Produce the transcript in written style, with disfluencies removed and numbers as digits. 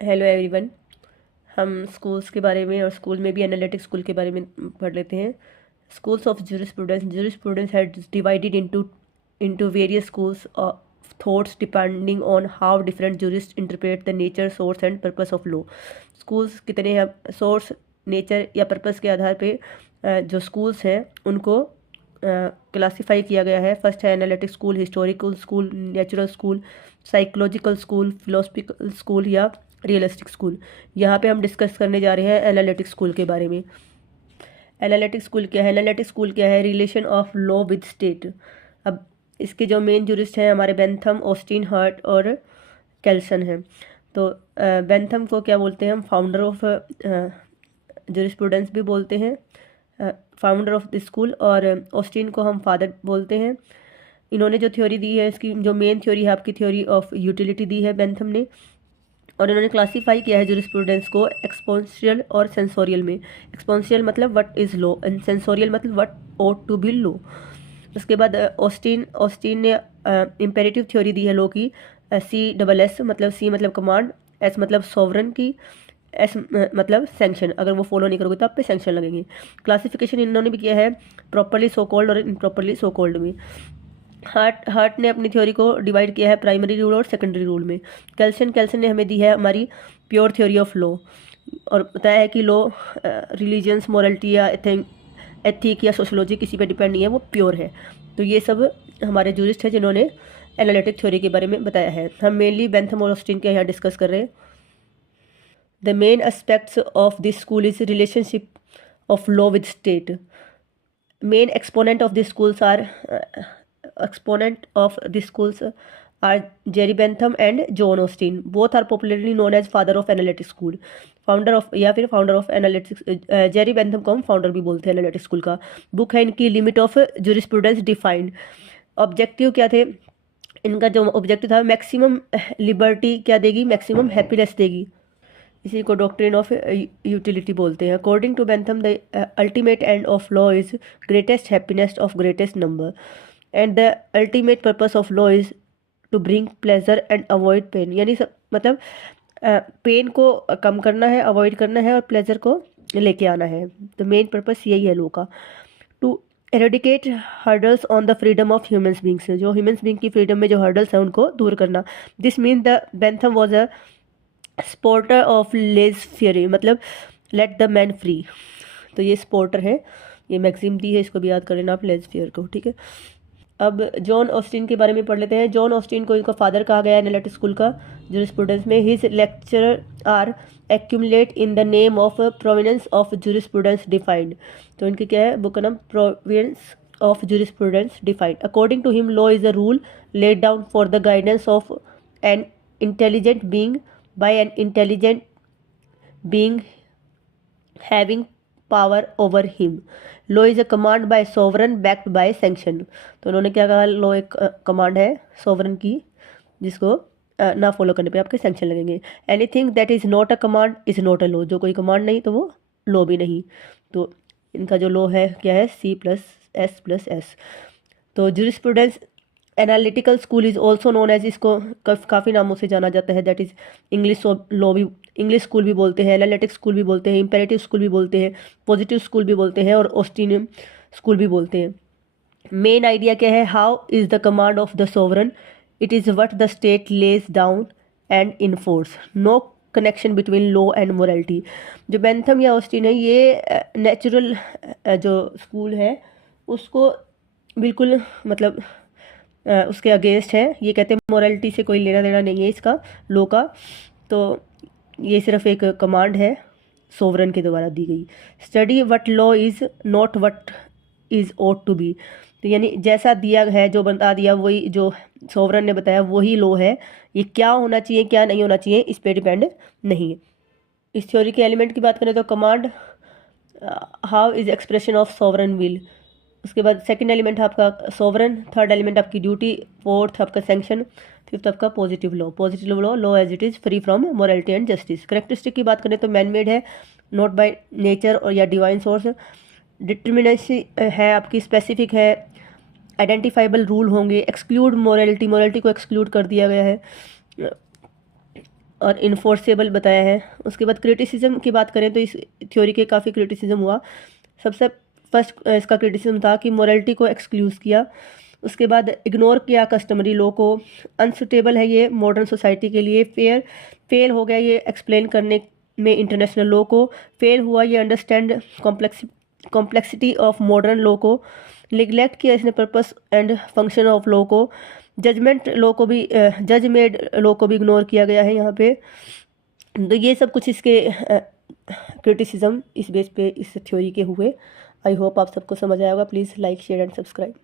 Hello everyone. हम schools के बारे में और स्कूल में भी एनालिटिक स्कूल के बारे में पढ़ लेते हैं। Schools of jurisprudence had divided into various schools of thoughts depending on how different jurists interpret the nature, source and purpose of law. Schools कितने हैं? सोर्स, नेचर या पर्पस के आधार पे जो स्कूल्स हैं उनको क्लासीफाई किया गया है। फर्स्ट है analytic school, historical school, natural school, psychological school, philosophical school या रियलिस्टिक स्कूल। यहाँ पे हम डिस्कस करने जा रहे हैं एनालिटिक स्कूल के बारे में। एनालिटिक स्कूल क्या है? एनालिटिक स्कूल क्या है? Relation of law with state. अब इसके जो मेन जुरिस्ट हैं हमारे बेंथम, ऑस्टिन, हर्ट और कैल्सन हैं। तो बेंथम को क्या बोलते हैं हम? फाउंडर ऑफ जुरिस्प्रूडेंस भी बोलते हैं, फाउंडर ऑफ द स्कूल। और ऑस्टिन को हम फादर बोलते हैं। इन्होंने जो थ्योरी दी है, इसकी जो मेन थ्योरी है आपकी, थ्योरी ऑफ यूटिलिटी दी है बेंथम ने। और इन्होंने क्लासीफाई किया है जुरिस्प्रूडेंस को एक्सपोनेंशियल और सेंसोरियल में। एक्सपोनेंशियल मतलब what is law and censorial मतलब what ought to be law. उसके बाद ऑस्टिन ने इम्पेरेटिव थ्योरी दी है लॉ की। CSS मतलब सी मतलब कमांड, एस मतलब सॉवरन की, एस मतलब सैंक्शन। अगर वो फॉलो नहीं करोगे तो आप पे सैंक्शन लगेंगे। क्लासिफिकेशन इन्होंने भी किया है प्रॉपरली सो कॉल्ड और इम्प्रॉपरली सो कॉल्ड में। हार्ट ने अपनी थ्योरी को डिवाइड किया है प्राइमरी रूल और सेकेंडरी रूल में। कैल्सन ने हमें दी है हमारी प्योर थ्योरी ऑफ लॉ और बताया है कि लॉ रिलीजन्स, मोरलिटी या एथिक या सोशोलॉजी किसी पे डिपेंड नहीं है, वो प्योर है। तो ये सब हमारे जूरिस्ट हैं जिन्होंने एनालिटिक थ्योरी के बारे में बताया है। हम मेनली बेंथम और ऑस्टिन के यहाँ डिस्कस कर रहे हैं। The main aspects of this school is relationship of law with state. Main exponent of this schools are Jerry Bentham and John Austin. Both are popularly known as father of analytic school. Founder of analytics Jerry Bentham को हम founder भी बोलते हैं analytic school का। Book है इनकी limit of jurisprudence defined. Objective क्या थे इनका? जो ऑब्जेक्टिव था मैक्सिमम लिबर्टी क्या देगी? मैक्सिमम हैप्पीनेस देगी। इसी को डॉक्ट्रिन ऑफ यूटिलिटी बोलते हैं। According to Bentham the ultimate end of law is greatest happiness of greatest number and the ultimate purpose of law is to bring pleasure and avoid pain. यानी मतलब pen को कम करना है, avoid करना है और प्लेजर को लेके आना है। तो मेन पर्पस यही है लॉ का। To eradicate hurdles on the freedom of humans beings. जो ह्यूमन्स बींग की फ्रीडम में जो हर्डल्स हैं उनको दूर करना। This mean the Bentham was a supporter of laissez faire, मतलब लेट द मैन फ्री। तो ये स्पोर्टर है, ये मैक्सिम दी है, इसको भी याद कर लेना आप, लेज फियर को, ठीक है। अब जॉन ऑस्टिन के बारे में पढ़ लेते हैं। जॉन ऑस्टिन को इनका फादर कहा गया है एनालिटिक स्कूल का जुरिस्प्रूडेंस में। His lecture are accumulate in the name of province of jurisprudence defined. तो इनकी क्या है बुक का नाम? Province of jurisprudence defined. According to him law is a rule laid down for the guidance of an intelligent being by an intelligent being having power over him. Law is a command by sovereign backed by sanction. तो उन्होंने क्या कहा? Law एक command है sovereign की जिसको ना follow करने पे आपके सैंक्शन लगेंगे। Anything that is not a command is not a law. जो कोई कमांड नहीं तो वो लॉ भी नहीं। तो इनका जो लॉ है क्या है? C+S+S। तो jurisprudence analytical school is also known as, इसको काफ़ी नामों से जाना जाता है। दैट इज इंग्लिश लॉ भी, इंग्लिश स्कूल भी बोलते हैं, एनालिटिक स्कूल भी बोलते हैं, इंपेरेटिव स्कूल भी बोलते हैं, पॉजिटिव स्कूल भी बोलते हैं और ऑस्टिनियम स्कूल भी बोलते हैं। मेन आइडिया क्या है? How is the command of the sovereign, it is what the state lays down and enforce, no connection between law and morality. जो बेंथम या ऑस्टिन है ये नेचुरल जो स्कूल है उसको बिल्कुल मतलब उसके अगेंस्ट है। ये कहते हैं मोरालिटी से कोई लेना देना नहीं है इसका लॉ का। तो ये सिर्फ एक कमांड है सोवरन के द्वारा दी गई। Study what law is not what is ought to be. तो यानी जैसा दिया है, जो बता दिया वही, जो सोवरन ने बताया वही लॉ है। ये क्या होना चाहिए क्या नहीं होना चाहिए इस पर डिपेंड नहीं है। इस थ्योरी के एलिमेंट की बात करें तो command, how is expression of sovereign will. उसके बाद सेकंड एलिमेंट है आपका सोवरन, थर्ड एलिमेंट आपकी ड्यूटी, फोर्थ आपका सैंक्शन, फिफ्थ आपका positive law. Positive law as it is free from morality and justice. Characteristic की बात करें तो मैन मेड है, नॉट बाय नेचर और या डिवाइन सोर्स। डिटर्मिनेसी है आपकी, स्पेसिफिक है, आइडेंटिफाइबल रूल होंगे। एक्सक्लूड मोरालिटी, मोरालिटी को एक्सक्लूड कर दिया गया है। और इन्फोर्सेबल बताया है। उसके बाद क्रिटिसिज्म की बात करें तो इस थ्योरी के काफ़ी क्रिटिसिज्म हुआ। सबसे फर्स्ट इसका क्रिटिसिज्म था कि मोरालिटी को एक्सक्लूज किया। उसके बाद इग्नोर किया कस्टमरी लॉ को, अनसुटेबल है ये मॉडर्न सोसाइटी के लिए, फेल हो गया ये एक्सप्लेन करने में इंटरनेशनल लॉ को, फेल हुआ ये understand complexity of modern law को, निगलेक्ट किया इसने purpose and function of law को, जजमेंट लॉ को भी जज मेड लॉ को भी इग्नोर किया गया है यहाँ पे। तो ये सब कुछ इसके क्रिटिसिज्म इस बेस पे इस थ्योरी के हुए। आई होप आप सबको समझ आया होगा। Please like share and subscribe.